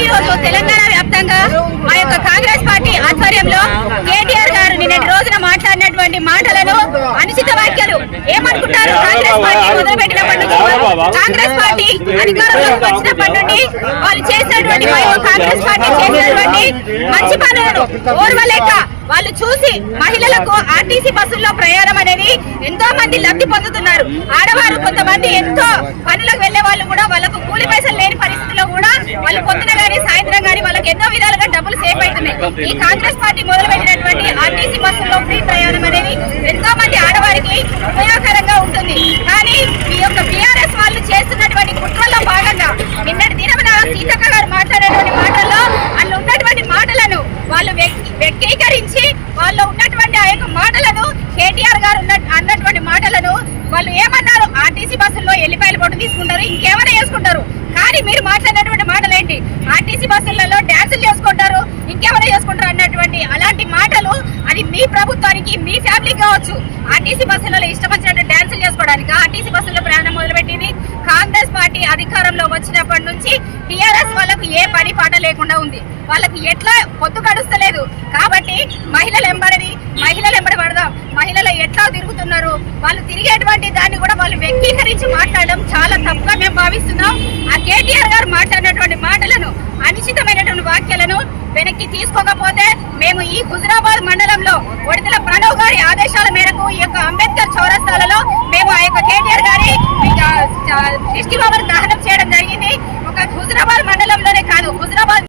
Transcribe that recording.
ఈరోజు తెలంగాణ వ్యాప్తంగా మా యొక్క కాంగ్రెస్ పార్టీ ఆధ్వర్యంలో కేటీఆర్ గారు నిన్నటి రోజున మాట్లాడినటువంటి మాటలను అనుచిత వ్యాఖ్యలు ఏమనుకుంటారు? కాంగ్రెస్ పార్టీ మొదలుపెట్టినప్పటి నుంచి కాంగ్రెస్ పార్టీ అధికారంలోకి వచ్చినప్పటి నుండి వాళ్ళు చేసినటువంటి కాంగ్రెస్ పార్టీ చేసినటువంటి మంచి పనులను ఓర్వలేక వాళ్ళు చూసి మహిళలకు ఆర్టీసీ బస్సుల్లో ప్రయాణం అనేది ఎంతో మంది లబ్ధి పొందుతున్నారు. ఆడవారు కొంతమంది ఎంతో పనులకు వెళ్లే వాళ్ళు కూడా వాళ్ళకు కూలి పైసలు లేని పరిస్థితుల్లో కూడా వాళ్ళు పొద్దున గానీ సాయంత్రం గానీ వాళ్ళకి ఎన్నో విధాలుగా డబ్బులు సేఫ్ అవుతున్నాయి. ఈ కాంగ్రెస్ పార్టీ మొదలుపెట్టినటువంటి ఆర్టీసీ బస్సుల్లో ఫ్రీ ప్రయాణం అనేది ఎంతో మంది ఆడవారికి ఉపయోగకరంగా ఉంటుంది. కానీ ఈ యొక్క బీఆర్ఎస్ వాళ్ళు చేస్తున్నటువంటి కుట్రల్లో భాగంగా నిన్నటి దినమున సీతక్క గారు మాట్లాడేటువంటి మాటల్లో వాళ్ళు ఉన్నటువంటి మాటలను వాళ్ళు వ్యక్తీకరించి వాళ్ళు ఉన్నటువంటి ఆ యొక్క మాటలను కేటీఆర్ గారు అన్నటువంటి మాటలను వాళ్ళు ఏమన్నారు? ఆర్టీసీ బస్సుల్లో ఎల్లిపాయలు పొట్టు తీసుకుంటారు, ఇంకేమైనా చేసుకుంటారు. కానీ మీరు మాట్లాడినటువంటి మాటలు ఏంటి? ఆర్టీసీ బస్సులలో డ్యాన్సులు చేసుకుంటారు, ఇంకేమైనా చేసుకుంటారు అన్నటువంటి అలాంటి మాటలు అది మీ ప్రభుత్వానికి మీ ఫ్యామిలీ కావచ్చు. ఆర్టీసీ బస్సులలో ఇష్టం వచ్చినట్టు డ్యాన్సులు చేసుకోవడానికి ఆర్టీసీ బస్సుల్లో ప్రయాణం మొదలుపెట్టింది కాంగ్రెస్ పార్టీ అధికారంలో వచ్చినప్పటి నుంచి టీఆర్ఎస్ వాళ్ళకు ఏ పని పాట లేకుండా ఉంది. వాళ్ళకి ఎట్లా పొద్దు గడుస్తలేదు. కాబట్టి మహిళలు ఎంబడి పడదాం. మహిళలు ఎట్లా తిరుగుతున్నారు, వాళ్ళు తిరిగేటువంటి దాన్ని కూడా వాళ్ళు వ్యక్తీకరించి మాట్లాడడం చాలా తప్పుగా మేము భావిస్తున్నాం. ఆ కేటీఆర్ గారు మాట్లాడినటువంటి మాటలను అనుచితమైనటువంటి వ్యాఖ్యలను వెనక్కి తీసుకోకపోతే మేము ఈ హుజురాబాద్ మండలంలో ఒడితల ప్రణవ్ గారి ఆదేశాల మేరకు ఈ యొక్క అంబేద్కర్ చౌరస్తాలలో మేము ఆ యొక్క కేటీఆర్ గారి దిష్టి బొమ్మను దహనం చేయడం జరిగింది. ఒక హుజురాబాద్